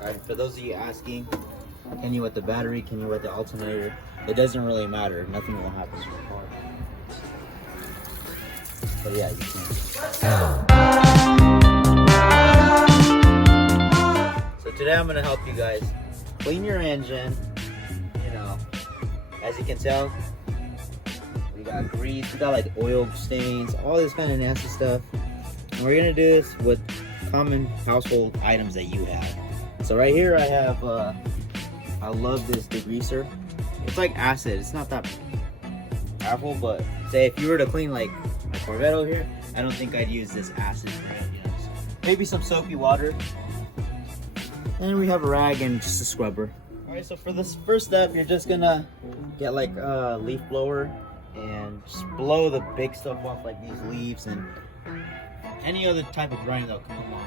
Alright, for those of you asking, can you with the battery, can you with the alternator? It doesn't really matter. Nothing will happen to your car. But yeah, you can. So today I'm gonna help you guys clean your engine. You know, as you can tell, we got grease, we got like oil stains, all this kind of nasty stuff. And we're gonna do this with common household items that you have. So right here I have, I love this degreaser. It's like acid, it's not that powerful, but say if you were to clean like my Corvette over here, I don't think I'd use this acid for it, you know. So maybe some soapy water. And we have a rag and just a scrubber. Alright, so for this first step, you're just gonna get like a leaf blower and just blow the big stuff off, like these leaves and any other type of grinding that'll come off.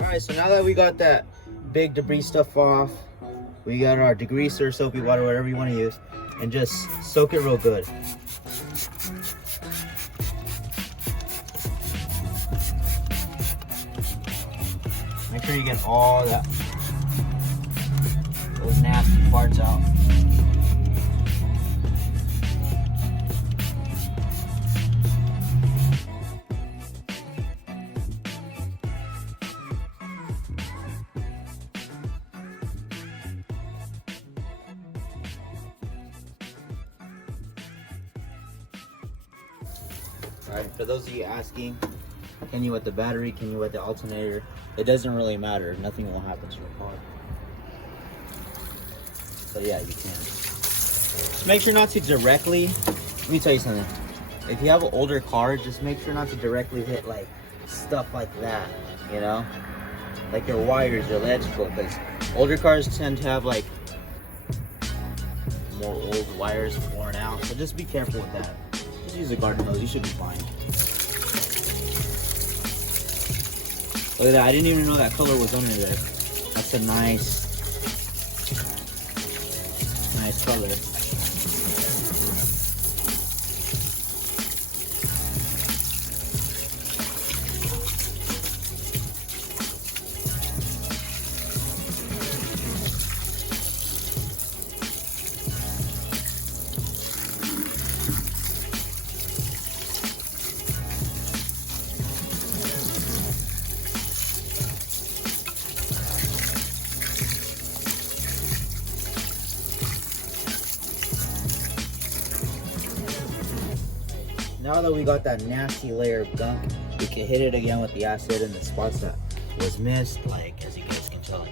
Alright, so now that we got that big debris stuff off, we got our degreaser, soapy water, whatever you want to use, and just soak it real good. Make sure you get all that, those nasty parts out. Alright, for those of you asking, can you with the battery, can you with the alternator? It doesn't really matter. Nothing will happen to your car. So yeah, you can. Just make sure not to directly, let me tell you something. If you have an older car, just make sure not to directly hit like stuff like that, you know? Like your wires, your electrical, because older cars tend to have like more old wires worn out. So just be careful with that. Just use a garden hose, you should be fine. Look at that, I didn't even know that color was under there. That's a nice color. Now that we got that nasty layer of gunk, we can hit it again with the acid in the spots that was missed. Like, as you guys can tell, like,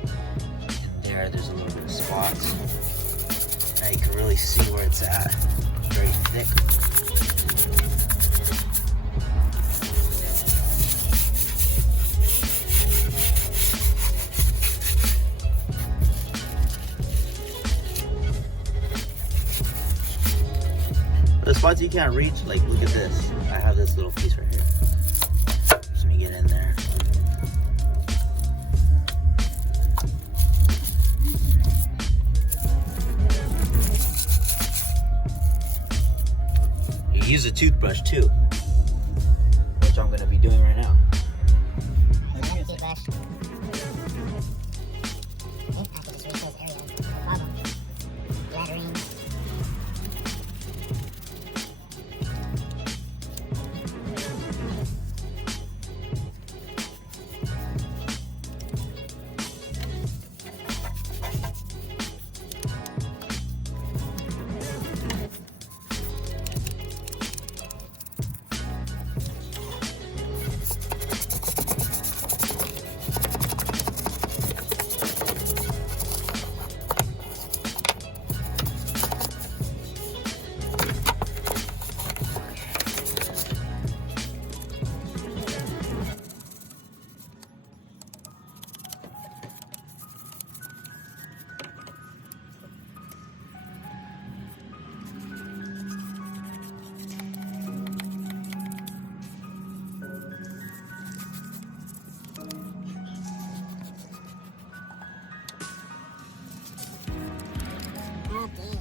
in there's a little bit of spots. Now you can really see where it's at. Very thick. The spots you can't reach, like look at this. I have this little piece right here. Just let me get in there. You use a toothbrush too, which I'm gonna be doing right now.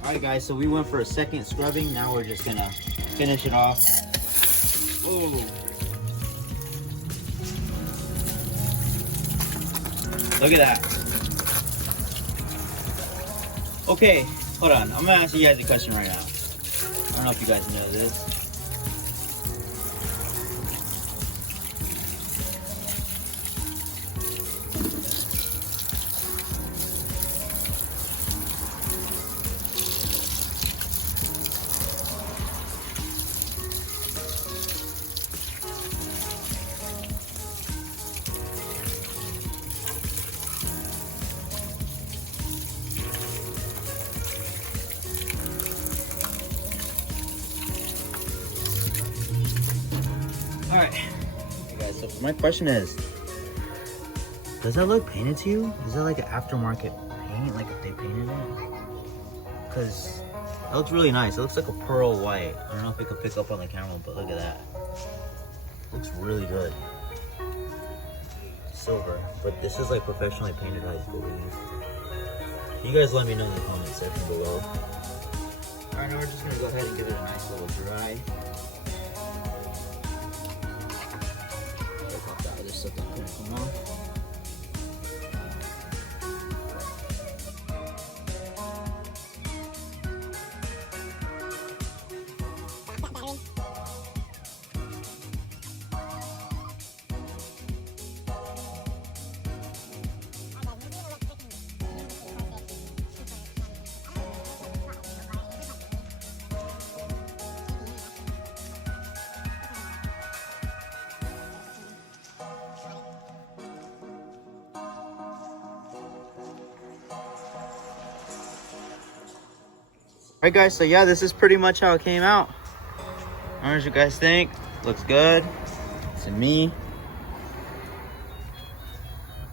Alright guys, so we went for a second scrubbing. Now we're just gonna finish it off. Ooh. Look at that. Okay, hold on. I'm gonna ask you guys a question right now. I don't know if you guys know this. Alright. Hey guys, so my question is, does that look painted to you? Is that like an aftermarket paint, like if they painted it? Because it looks really nice. It looks like a pearl white. I don't know if it could pick up on the camera, but look at that. It looks really good. Silver, but this is like professionally painted, I believe. You guys let me know in the comment section below. Alright, now we're just gonna go ahead and give it a nice little dry. Check out that other stuff that couldn't come off. Alright guys, so yeah, this is pretty much how it came out. What did you guys think? Looks good. To me.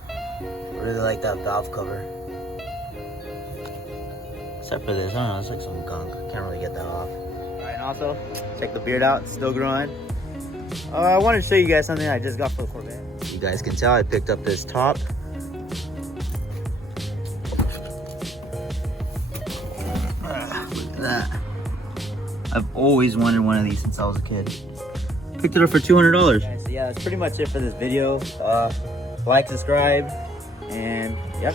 I really like that valve cover. Except for this, I don't know, it's like some gunk. I can't really get that off. Alright, and also, check the beard out, it's still growing. I wanted to show you guys something I just got for the Corvette. You guys can tell I picked up this top. That I've always wanted one of these since I was a kid. Picked it up for $200. Okay, so yeah, that's pretty much it for this video. Like, subscribe, and yep.